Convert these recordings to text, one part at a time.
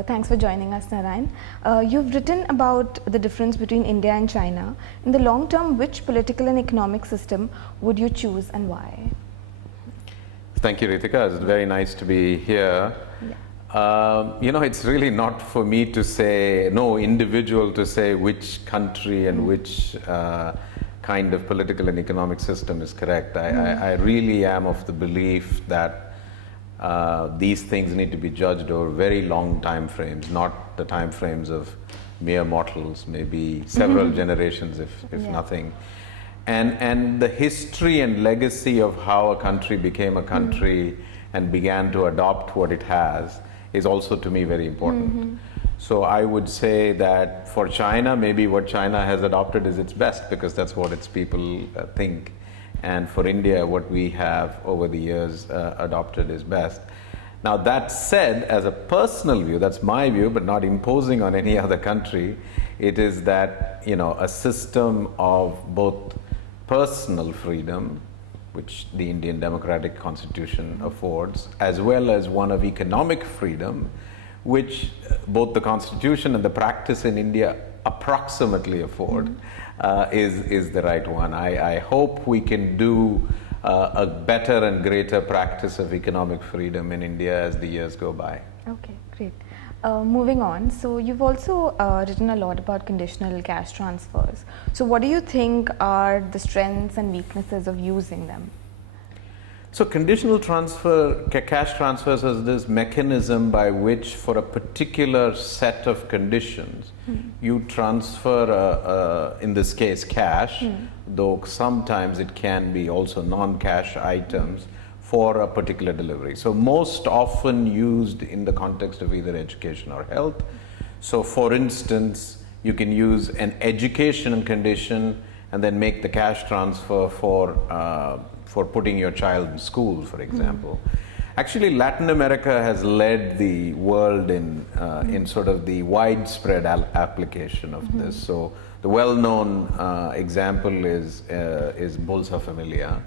Thanks for joining us, Narayan. You've written about the difference between India and China. In the long term, which political and economic system would you choose and why? Thank you, Rithika. It's very nice to be here. Yeah. It's really not for me to say, no individual to say which country and which kind of political and economic system is correct. I really am of the belief that these things need to be judged over very long time frames, not the time frames of mere mortals, maybe several generations if nothing. And the history and legacy of how a country became a country and began to adopt what it has is also to me very important. So I would say that for China, maybe what China has adopted is its best because that's what its people think. And for India, what we have over the years adopted is best. Now that said, as a personal view, that's my view, but not imposing on any other country, it is that, a system of both personal freedom, which the Indian Democratic Constitution affords, as well as one of economic freedom, which both the Constitution and the practice in India approximately afford, is the right one. I hope we can do a better and greater practice of economic freedom in India as the years go by. Okay, great. Moving on, so you've also written a lot about conditional cash transfers. So what do you think are the strengths and weaknesses of using them? So conditional cash transfers is this mechanism by which for a particular set of conditions, you transfer, in this case, cash, though sometimes it can be also non-cash items for a particular delivery. So most often used in the context of either education or health. So for instance, you can use an education condition and then make the cash transfer for putting your child in school, for example. Actually, Latin America has led the world in sort of the widespread application of this. So the well-known example is Bolsa Familia.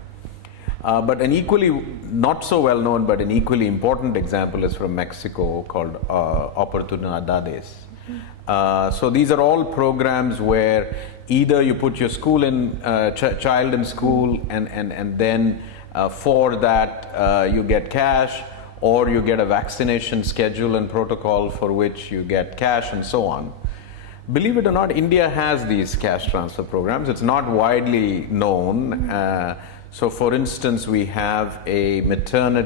But an equally, not so well-known, but an equally important example is from Mexico called Oportunidades. So these are all programs where either you put your child in school and then for that you get cash, or you get a vaccination schedule and protocol for which you get cash and so on. Believe it or not, India has these cash transfer programs. It's not widely known. So for instance, we have a maternal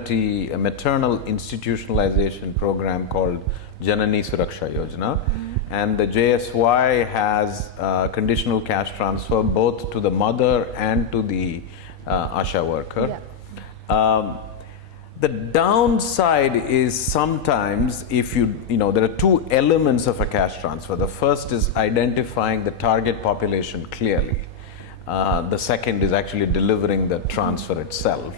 institutionalization program called Janani Suraksha Yojana. And the JSY has conditional cash transfer both to the mother and to the ASHA worker. The downside is sometimes if there are two elements of a cash transfer. The first is identifying the target population clearly. The second is actually delivering the transfer itself.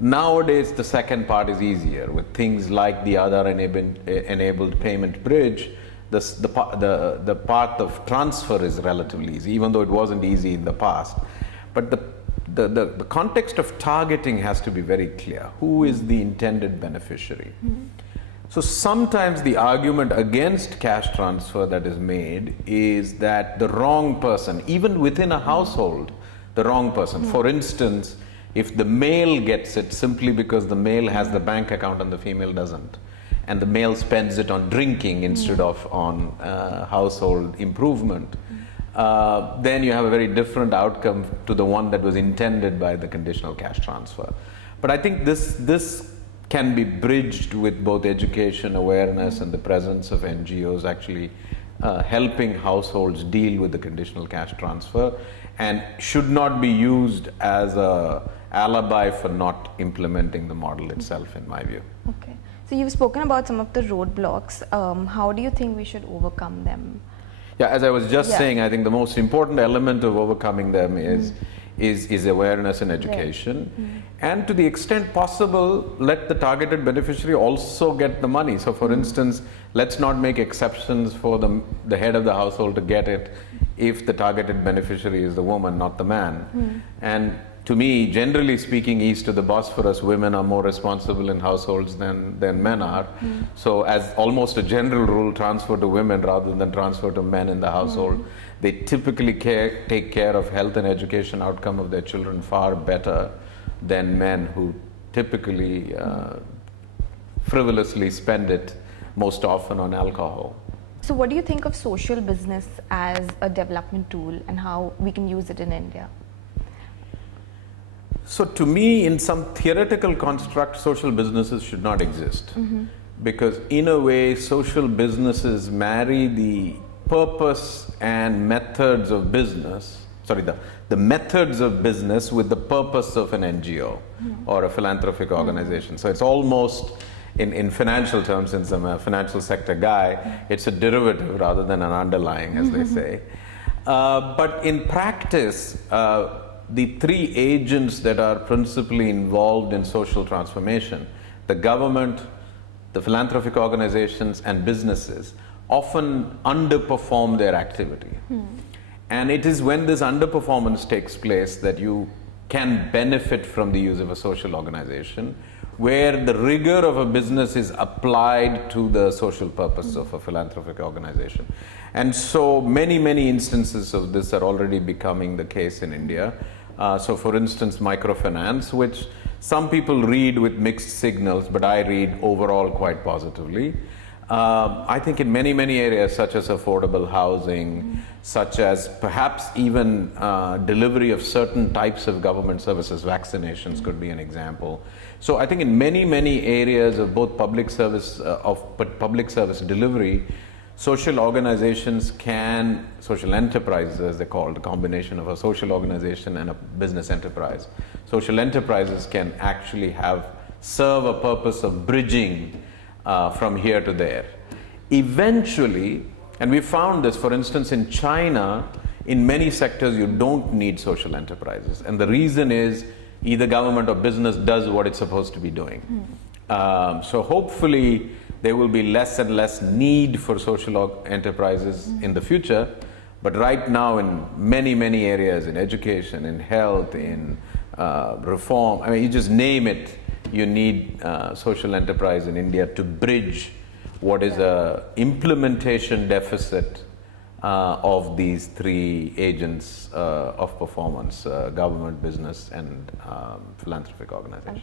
Nowadays, the second part is easier with things like the Aadhaar-enabled payment bridge. The path of transfer is relatively easy, even though it wasn't easy in the past. But the context of targeting has to be very clear. Who is the intended beneficiary? So sometimes the argument against cash transfer that is made is that the wrong person, even within a household, the wrong person. For instance, if the male gets it simply because the male has the bank account and the female doesn't, and the male spends it on drinking instead of on household improvement, then you have a very different outcome to the one that was intended by the conditional cash transfer. But I think this can be bridged with both education, awareness, and the presence of NGOs actually helping households deal with the conditional cash transfer, and should not be used as an alibi for not implementing the model itself, in my view. Okay. So you've spoken about some of the roadblocks. How do you think we should overcome them? Yeah, as I was just saying, I think the most important element of overcoming them is awareness and education. And to the extent possible, let the targeted beneficiary also get the money. So for instance, let's not make exceptions for the head of the household to get it if the targeted beneficiary is the woman, not the man. And to me, generally speaking, east of the Bosphorus, women are more responsible in households than men are. So as almost a general rule, transfer to women rather than transfer to men in the household. They typically take care of health and education outcome of their children far better than men who typically frivolously spend it most often on alcohol. So what do you think of social business as a development tool and how we can use it in India? So to me, in some theoretical construct, social businesses should not exist. Because in a way, social businesses marry the purpose and methods of business, the methods of business with the purpose of an NGO or a philanthropic organization. So it's almost, in financial terms, since I'm a financial sector guy, it's a derivative rather than an underlying, as they say. But in practice, the three agents that are principally involved in social transformation, the government, the philanthropic organizations, and businesses, often underperform their activity. And it is when this underperformance takes place that you can benefit from the use of a social organization, where the rigor of a business is applied to the social purpose of a philanthropic organization. And so many instances of this are already becoming the case in India. So for instance, microfinance, which some people read with mixed signals, but I read overall quite positively. I think in many areas, such as affordable housing, such as perhaps even delivery of certain types of government services, vaccinations could be an example. So I think in many areas of both public service delivery, social organizations social enterprises as they're called, a combination of a social organization and a business enterprise. Social enterprises can actually serve a purpose of bridging from here to there. Eventually, and we found this, for instance, in China, in many sectors you don't need social enterprises. And the reason is either government or business does what it's supposed to be doing. So hopefully there will be less and less need for social enterprises in the future. But right now in many areas, in education, in health, in reform, I mean, you just name it, you need social enterprise in India to bridge what is a implementation deficit of these three agents of performance, government, business, and philanthropic organizations.